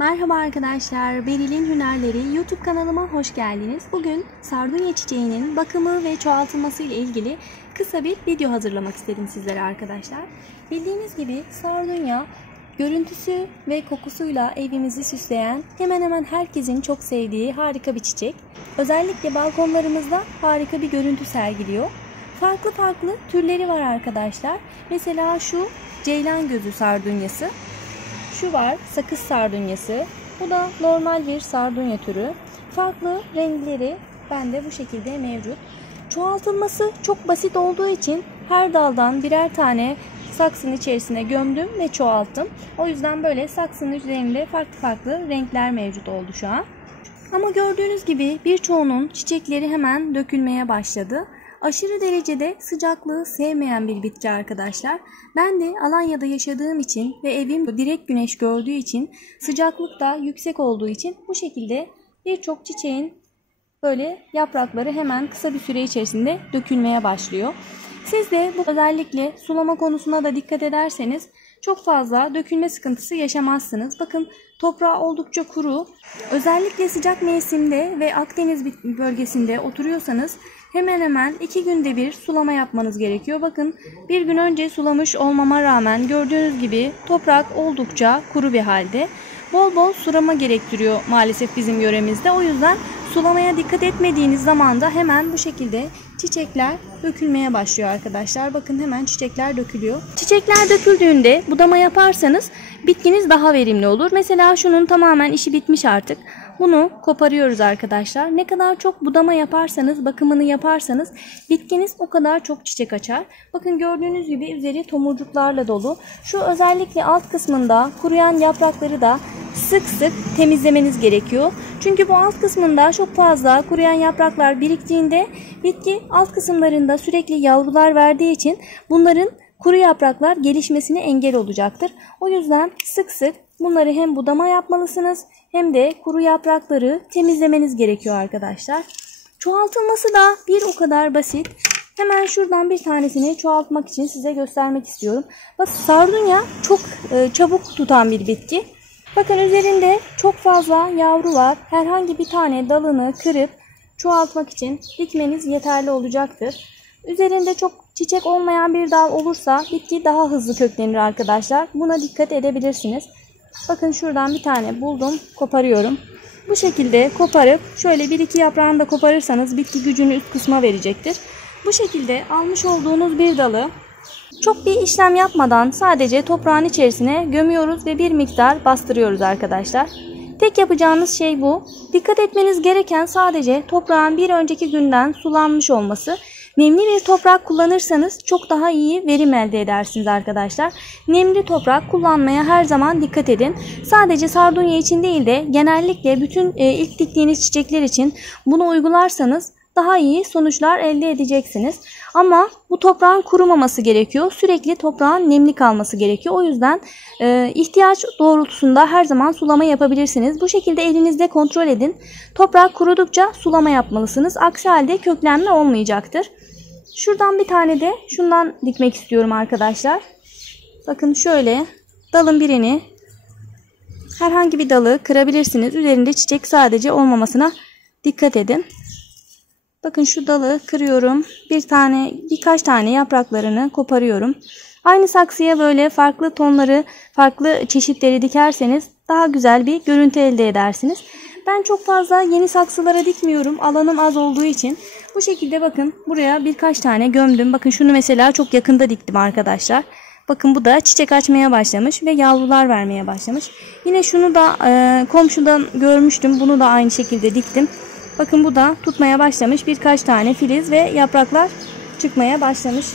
Merhaba arkadaşlar, Beril'in Hünerleri YouTube kanalıma hoş geldiniz. Bugün sardunya çiçeğinin bakımı ve çoğaltılması ile ilgili kısa bir video hazırlamak istedim sizlere arkadaşlar. Bildiğiniz gibi sardunya görüntüsü ve kokusuyla evimizi süsleyen hemen hemen herkesin çok sevdiği harika bir çiçek. Özellikle balkonlarımızda harika bir görüntü sergiliyor. Farklı farklı türleri var arkadaşlar. Mesela şu ceylan gözü sardunyası. Şu var sakız sardunyası. Bu da normal bir sardunya türü. Farklı renkleri bende bu şekilde mevcut. Çoğaltılması çok basit olduğu için her daldan birer tane saksının içerisine gömdüm ve çoğalttım. O yüzden böyle saksının üzerinde farklı farklı renkler mevcut oldu şu an. Ama gördüğünüz gibi birçoğunun çiçekleri hemen dökülmeye başladı. Aşırı derecede sıcaklığı sevmeyen bir bitki arkadaşlar. Ben de Alanya'da yaşadığım için ve evim direkt güneş gördüğü için, sıcaklık da yüksek olduğu için bu şekilde birçok çiçeğin böyle yaprakları hemen kısa bir süre içerisinde dökülmeye başlıyor. Siz de bu özellikle sulama konusuna da dikkat ederseniz çok fazla dökülme sıkıntısı yaşamazsınız. Bakın toprağı oldukça kuru. Özellikle sıcak mevsimde ve Akdeniz bölgesinde oturuyorsanız hemen hemen 2 günde bir sulama yapmanız gerekiyor. Bakın bir gün önce sulamış olmama rağmen gördüğünüz gibi toprak oldukça kuru bir halde. Bol bol sulama gerektiriyor maalesef bizim yöremizde. O yüzden sulamaya dikkat etmediğiniz zaman da hemen bu şekilde çiçekler dökülmeye başlıyor arkadaşlar. Bakın hemen çiçekler dökülüyor. Çiçekler döküldüğünde budama yaparsanız bitkiniz daha verimli olur. Mesela şunun tamamen işi bitmiş artık. Bunu koparıyoruz arkadaşlar. Ne kadar çok budama yaparsanız, bakımını yaparsanız bitkiniz o kadar çok çiçek açar. Bakın gördüğünüz gibi üzeri tomurcuklarla dolu. Şu özellikle alt kısmında kuruyan yaprakları da sık sık temizlemeniz gerekiyor. Çünkü bu alt kısmında çok fazla kuruyan yapraklar biriktiğinde bitki alt kısımlarında sürekli yavrular verdiği için bunların kuru yapraklar gelişmesine engel olacaktır. O yüzden sık sık bunları hem budama yapmalısınız hem de kuru yaprakları temizlemeniz gerekiyor arkadaşlar. Çoğaltılması da bir o kadar basit. Hemen şuradan bir tanesini çoğaltmak için size göstermek istiyorum. Bak, sardunya çok çabuk tutan bir bitki. Bakın üzerinde çok fazla yavru var. Herhangi bir tane dalını kırıp çoğaltmak için dikmeniz yeterli olacaktır. Üzerinde çok çiçek olmayan bir dal olursa bitki daha hızlı köklenir arkadaşlar. Buna dikkat edebilirsiniz. Bakın şuradan bir tane buldum, koparıyorum. Bu şekilde koparıp şöyle bir iki yaprağını da koparırsanız bitki gücünü üst kısma verecektir. Bu şekilde almış olduğunuz bir dalı çok bir işlem yapmadan sadece toprağın içerisine gömüyoruz ve bir miktar bastırıyoruz arkadaşlar. Tek yapacağınız şey bu. Dikkat etmeniz gereken sadece toprağın bir önceki günden sulanmış olması. Nemli bir toprak kullanırsanız çok daha iyi verim elde edersiniz arkadaşlar. Nemli toprak kullanmaya her zaman dikkat edin. Sadece sardunya için değil de genellikle bütün ilk diktiğiniz çiçekler için bunu uygularsanız daha iyi sonuçlar elde edeceksiniz. Ama bu toprağın kurumaması gerekiyor. Sürekli toprağın nemli kalması gerekiyor. O yüzden ihtiyaç doğrultusunda her zaman sulama yapabilirsiniz. Bu şekilde elinizde kontrol edin. Toprak kurudukça sulama yapmalısınız. Aksi halde köklenme olmayacaktır. Şuradan bir tane de şundan dikmek istiyorum arkadaşlar. Bakın şöyle dalın birini, herhangi bir dalı kırabilirsiniz. Üzerinde çiçek sadece olmamasına dikkat edin. Bakın şu dalı kırıyorum. Birkaç tane yapraklarını koparıyorum. Aynı saksıya böyle farklı tonları, farklı çeşitleri dikerseniz daha güzel bir görüntü elde edersiniz. Ben çok fazla yeni saksılara dikmiyorum. Alanım az olduğu için. Bu şekilde bakın buraya birkaç tane gömdüm. Bakın şunu mesela çok yakında diktim arkadaşlar. Bakın bu da çiçek açmaya başlamış ve yavrular vermeye başlamış. Yine şunu da komşudan görmüştüm. Bunu da aynı şekilde diktim. Bakın bu da tutmaya başlamış. Birkaç tane filiz ve yapraklar çıkmaya başlamış.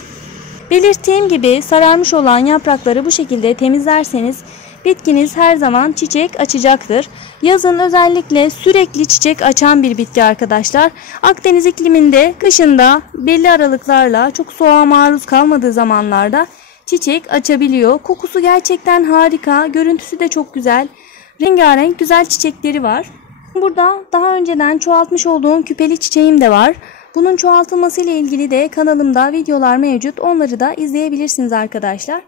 Belirttiğim gibi sararmış olan yaprakları bu şekilde temizlerseniz bitkiniz her zaman çiçek açacaktır. Yazın özellikle sürekli çiçek açan bir bitki arkadaşlar. Akdeniz ikliminde kışında belli aralıklarla çok soğuğa maruz kalmadığı zamanlarda çiçek açabiliyor. Kokusu gerçekten harika. Görüntüsü de çok güzel. Rengarenk güzel çiçekleri var. Burada daha önceden çoğaltmış olduğum küpeli çiçeğim de var. Bunun çoğaltılması ile ilgili de kanalımda videolar mevcut. Onları da izleyebilirsiniz arkadaşlar.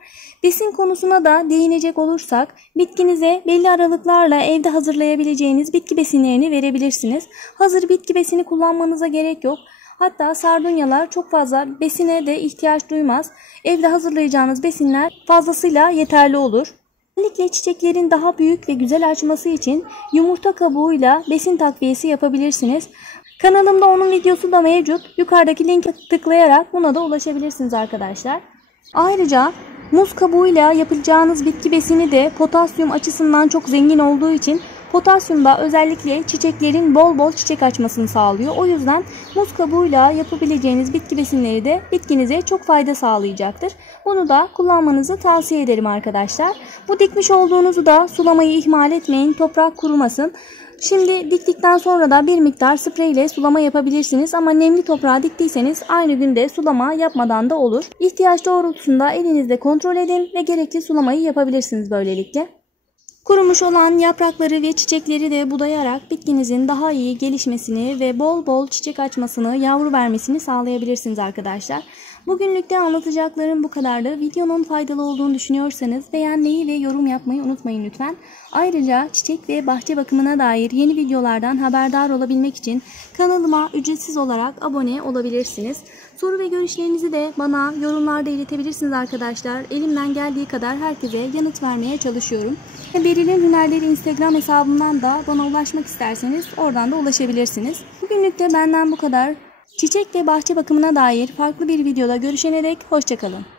Besin konusuna da değinecek olursak bitkinize belli aralıklarla evde hazırlayabileceğiniz bitki besinlerini verebilirsiniz. Hazır bitki besini kullanmanıza gerek yok. Hatta sardunyalar çok fazla besine de ihtiyaç duymaz. Evde hazırlayacağınız besinler fazlasıyla yeterli olur. Özellikle çiçeklerin daha büyük ve güzel açması için yumurta kabuğuyla besin takviyesi yapabilirsiniz. Kanalımda onun videosu da mevcut. Yukarıdaki linke tıklayarak buna da ulaşabilirsiniz arkadaşlar. Ayrıca muz kabuğuyla yapacağınız bitki besini de potasyum açısından çok zengin olduğu için potasyum da özellikle çiçeklerin bol bol çiçek açmasını sağlıyor. O yüzden muz kabuğuyla yapabileceğiniz bitki besinleri de bitkinize çok fayda sağlayacaktır. Bunu da kullanmanızı tavsiye ederim arkadaşlar. Bu dikmiş olduğunuzu da sulamayı ihmal etmeyin. Toprak kurumasın. Şimdi diktikten sonra da bir miktar sprey ile sulama yapabilirsiniz ama nemli toprağa diktiyseniz aynı günde sulama yapmadan da olur. İhtiyaç doğrultusunda elinizde kontrol edin ve gerekli sulamayı yapabilirsiniz böylelikle. Kurumuş olan yaprakları ve çiçekleri de budayarak bitkinizin daha iyi gelişmesini ve bol bol çiçek açmasını, yavru vermesini sağlayabilirsiniz arkadaşlar. Bugünlük de anlatacaklarım bu kadardı. Videonun faydalı olduğunu düşünüyorsanız beğenmeyi ve yorum yapmayı unutmayın lütfen. Ayrıca çiçek ve bahçe bakımına dair yeni videolardan haberdar olabilmek için kanalıma ücretsiz olarak abone olabilirsiniz. Soru ve görüşlerinizi de bana yorumlarda iletebilirsiniz arkadaşlar. Elimden geldiği kadar herkese yanıt vermeye çalışıyorum. Beril'in Hünerleri Instagram hesabımdan da bana ulaşmak isterseniz oradan da ulaşabilirsiniz. Bugünlük de benden bu kadar. Çiçek ve bahçe bakımına dair farklı bir videoda görüşene dek hoşça kalın.